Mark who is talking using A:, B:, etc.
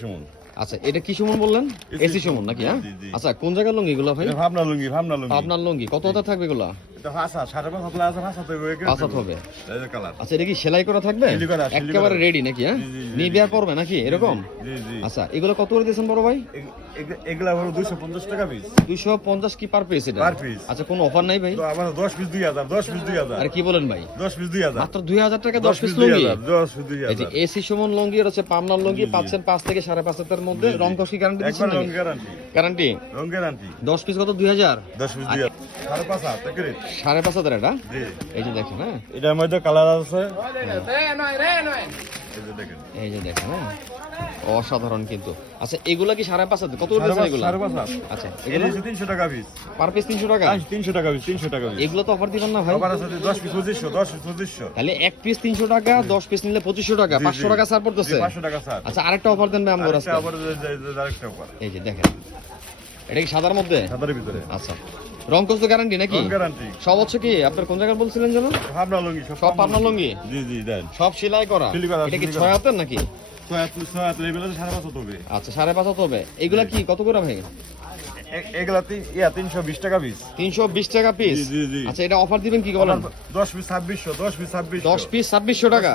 A: সুমন
B: আচ্ছা এটা কি সুমন বললেন?
A: এসি
B: সুমন নাকি হ্যাঁ। আচ্ছা কোন জায়গার লুঙ্গি এগুলো ভাই?
A: ভাবনা লুঙ্গি ভাবনা লুঙ্গি।
B: আপনার লুঙ্গি। কত থাকবে
A: হাত যে কালার
B: আচ্ছা এটা কি সেলাই করা থাকবে? একেবারে রেডি নাকি হ্যাঁ?
A: জি, জি, জি,
B: নিয়ে বিয়া করবে নাকি এরকম?
A: জি জি।
B: আচ্ছা এগুলো কত করে দিয়েছেন বড় ভাই?
A: এগ- এগ- এগুলা হলো দুইশো পঞ্চাশ টাকা পিস
B: দুইশো পঞ্চাশ কি পার পিস এটা?
A: Per piece।
B: আচ্ছা কোনো অফার নাই ভাই?
A: তো আমার দশ পিস দুই হাজার দশ পিস দুই হাজার।
B: আর কি বলেন ভাই?
A: দশ পিস দুই হাজার।
B: মাত্র দুই হাজার টাকা দশ পিস লুঙ্গি?
A: হাজার দশ পিস দুই
B: এই যে এসি সুমন লুঙ্গি আর হচ্ছে পাবনার লুঙ্গি। পাচ্ছেন পাঁচ থেকে সাড়ে পাঁচ হাজার মধ্যে রং কষি গ্যারান্টি দিচ্ছেন
A: একবার রং গ্যারান্টি
B: গ্যারান্টি
A: রং গ্যারান্টি
B: দশ পিস কত? দুই হাজার?
A: দশ পিস দুই হাজার। সাড়ে পাঁচ হাত একেবারে।
B: সাড়ে পাঁচ হাজার এটা?
A: জি।
B: এই যে দেখেন হ্যাঁ।
A: এটার মধ্যে কালার আছে? এই যে দেখেন।
B: হ্যাঁ? অসাধারণ কিন্তু। আচ্ছা এগুলা কি সাড়ে পাঁচ কত এগুলা?
A: সাড়ে পাঁচ
B: আচ্ছা এগুলো
A: তিনশো টাকা পিস।
B: পার পিস তিনশো টাকা?
A: তিনশো টাকা পিস তিনশো টাকা
B: এগুলো তো অফার দিবেন না ভাই।
A: আবার আছে দশ পিস পঁচিশশো দশ পিস পঁচিশশো।
B: তাহলে এক পিস তিনশো টাকা দশ পিস নিলে পঁচিশশো টাকা। পাঁচশো টাকা ছাড় পড়তেছে।
A: পাঁচশো টাকা স্যার
B: আচ্ছা আরেকটা অফার দেন ভাই আমার
A: আরেকটা
B: এই যে দেখেন। এটা কি সাদার মধ্যে?
A: সাদারের ভিতরে।
B: আচ্ছা। রং তো গ্যারান্টি নাকি?
A: গ্যারান্টি
B: সব হচ্ছে কি? আপনার কোন জায়গায় বলছিলেন যেন?
A: ভাবনা লুঙ্গি
B: সব পাবনা লুঙ্গি?
A: জি জি দেন।
B: সব সেলাই করা? এটা কি ছয় হাতের নাকি? আচ্ছা সাড়ে পাঁচ হবে। এগুলা কি? কত করে ভাই?
A: এগুলা ইয়া তিনশো বিশ টাকা পিস
B: তিনশো বিশ টাকা পিস। আচ্ছা এটা অফার দিবেন কি বলেন?
A: দশ পিস ছাব্বিশশো দশ পিস ছাব্বিশশো।
B: দশ পিস ছাব্বিশশো টাকা?